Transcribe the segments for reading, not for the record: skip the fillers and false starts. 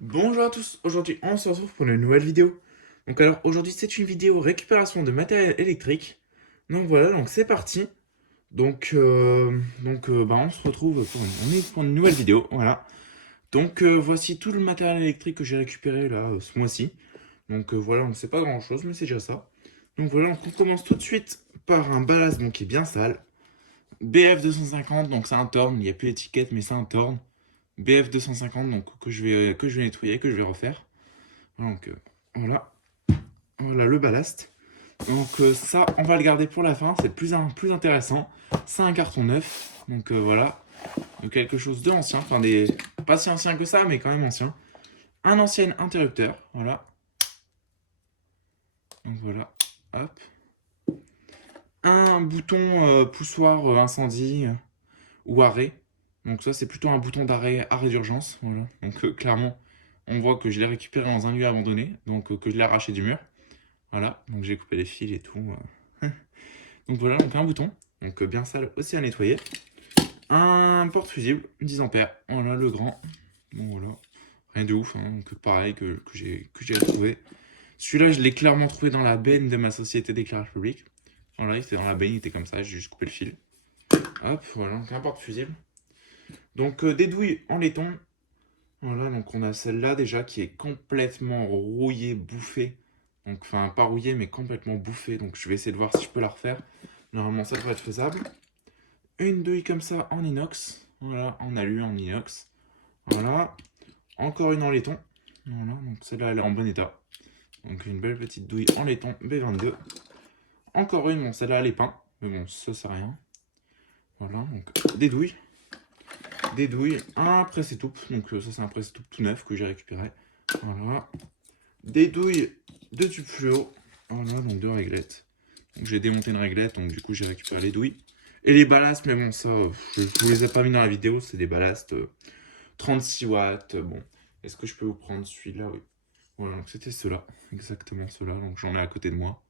Bonjour à tous, aujourd'hui on se retrouve pour une nouvelle vidéo. Donc alors aujourd'hui c'est une vidéo récupération de matériel électrique. Donc voilà, donc c'est parti. Bah, on se retrouve pour une nouvelle vidéo, voilà. Voici tout le matériel électrique que j'ai récupéré là ce mois-ci. Voilà, on sait pas grand chose mais c'est déjà ça. Donc voilà, donc on commence tout de suite par un ballast donc, qui est bien sale. BF 250, donc c'est un torn, il n'y a plus d'étiquette mais c'est un torn. BF 250 donc que je vais nettoyer, que je vais refaire. Donc voilà, voilà le ballast. Ça, on va le garder pour la fin, c'est plus intéressant. C'est un carton neuf, voilà, de quelque chose de ancien, enfin des pas si ancien que ça, mais quand même ancien. Un ancien interrupteur, voilà. Donc voilà, hop. Un bouton poussoir incendie ou arrêt. Donc ça, c'est plutôt un bouton arrêt d'urgence, voilà. Clairement, on voit que je l'ai récupéré dans un lieu abandonné, que je l'ai arraché du mur. Voilà, donc j'ai coupé les fils et tout. Donc voilà, donc un bouton, bien sale aussi à nettoyer. Un porte-fusible, 10 ampères, voilà le grand. Bon voilà, rien de ouf, hein, donc pareil que j'ai retrouvé. Celui-là, je l'ai clairement trouvé dans la benne de ma société d'éclairage public. Voilà, il était dans la benne, il était comme ça, j'ai juste coupé le fil. Hop, voilà, donc un porte-fusible. Des douilles en laiton. Voilà, donc on a celle-là déjà qui est complètement rouillée, bouffée. Donc, enfin, pas rouillée, mais complètement bouffée. Donc, je vais essayer de voir si je peux la refaire. Normalement, ça devrait être faisable. Une douille comme ça en inox. Voilà, en alu, en inox. Voilà. Encore une en laiton. Voilà, donc celle-là, elle est en bon état. Donc, une belle petite douille en laiton B22. Encore une, bon, celle-là, elle est peinte. Mais bon, ça, c'est rien. Voilà, donc des douilles. Des douilles, un presse-étoupe. Donc, ça, c'est un presse-étoupe tout neuf que j'ai récupéré. Voilà. Des douilles de tube fluo. Voilà, donc deux réglettes. Donc j'ai démonté une réglette, donc du coup j'ai récupéré les douilles. Et les ballasts, mais bon, ça, je vous les ai pas mis dans la vidéo, c'est des ballasts 36 watts. Bon, est-ce que je peux vous prendre celui-là? Oui. Voilà, donc c'était ceux-là, exactement ceux-là, donc j'en ai à côté de moi.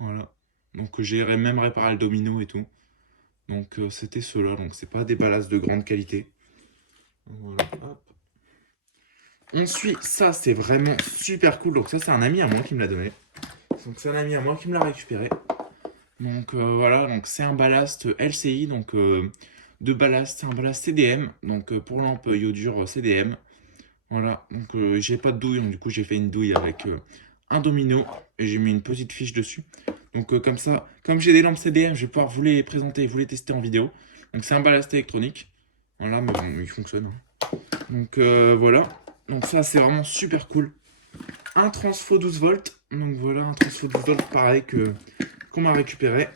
Voilà. Donc j'ai même réparé le domino et tout. C'était ceux-là, donc c'est pas des ballasts de grande qualité. Voilà, hop. Ensuite, ça c'est vraiment super cool, donc ça c'est un ami à moi qui me l'a donné. Donc c'est un ami à moi qui me l'a récupéré. Voilà, donc c'est un ballast LCI, de ballast, c'est un ballast CDM, pour lampe iodure CDM. Voilà, j'ai pas de douille, donc du coup j'ai fait une douille avec un domino et j'ai mis une petite fiche dessus. Comme ça, comme j'ai des lampes CDM, je vais pouvoir vous les présenter, vous les tester en vidéo. Donc c'est un ballast électronique. Voilà, mais bon, il fonctionne, hein. Voilà, donc ça c'est vraiment super cool. Un transfo 12 volts, donc voilà, un transfo 12 volts pareil qu'on m'a récupéré.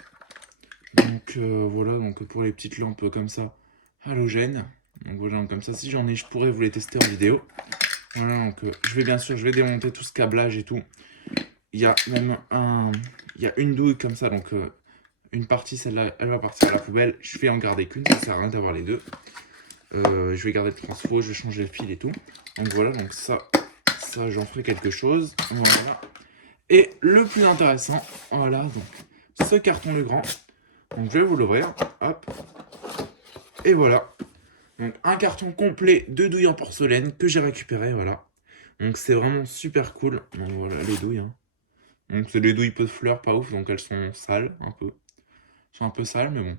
Voilà, donc pour les petites lampes comme ça, halogènes. Donc voilà, comme ça, si j'en ai, je pourrais vous les tester en vidéo. Voilà, je vais démonter tout ce câblage et tout. Il y a même il y a une douille comme ça, une partie, celle-là, elle va partir à la poubelle. Je vais en garder qu'une, ça sert à rien d'avoir les deux. Je vais garder le transfo, je vais changer le fil et tout. Donc voilà, donc ça j'en ferai quelque chose. Voilà. Et le plus intéressant, voilà, donc ce carton le grand. Donc je vais vous l'ouvrir, hop, et voilà. Donc un carton complet de douilles en porcelaine que j'ai récupéré, voilà. Donc c'est vraiment super cool. Donc voilà les douilles, hein. Donc c'est des douilles peu de fleurs, pas ouf, donc elles sont sales un peu. Elles sont un peu sales, mais bon.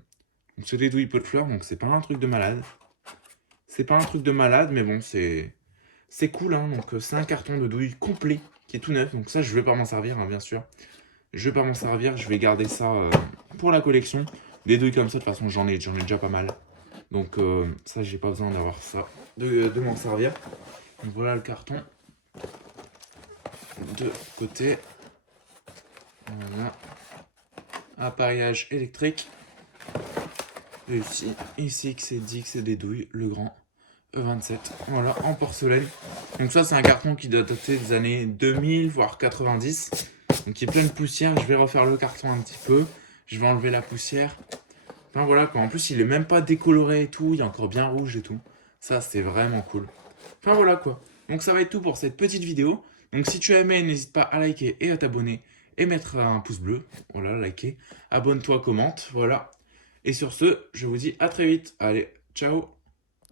Donc c'est des douilles peu de fleurs, donc c'est pas un truc de malade. C'est pas un truc de malade, mais bon, c'est cool, hein. C'est un carton de douilles complet qui est tout neuf. Donc ça, je vais pas m'en servir, hein, bien sûr. Je vais pas m'en servir, je vais garder ça pour la collection. Des douilles comme ça, de toute façon, j'en ai déjà pas mal. Ça, j'ai pas besoin d'avoir ça, de m'en servir. Donc voilà le carton. De côté. Voilà. Appareillage électrique. Et ici que c'est dit que c'est des douilles, le grand E27. Voilà, en porcelaine. Donc ça, c'est un carton qui doit dater des années 2000, voire 90. Donc il est plein de poussière. Je vais refaire le carton un petit peu. Je vais enlever la poussière. Enfin voilà quoi, en plus il est même pas décoloré et tout, il est encore bien rouge et tout. Ça c'est vraiment cool. Enfin voilà quoi. Donc ça va être tout pour cette petite vidéo. Donc si tu as aimé, n'hésite pas à liker et à t'abonner et mettre un pouce bleu. Voilà, liker. Abonne-toi, commente, voilà. Et sur ce, je vous dis à très vite. Allez, ciao.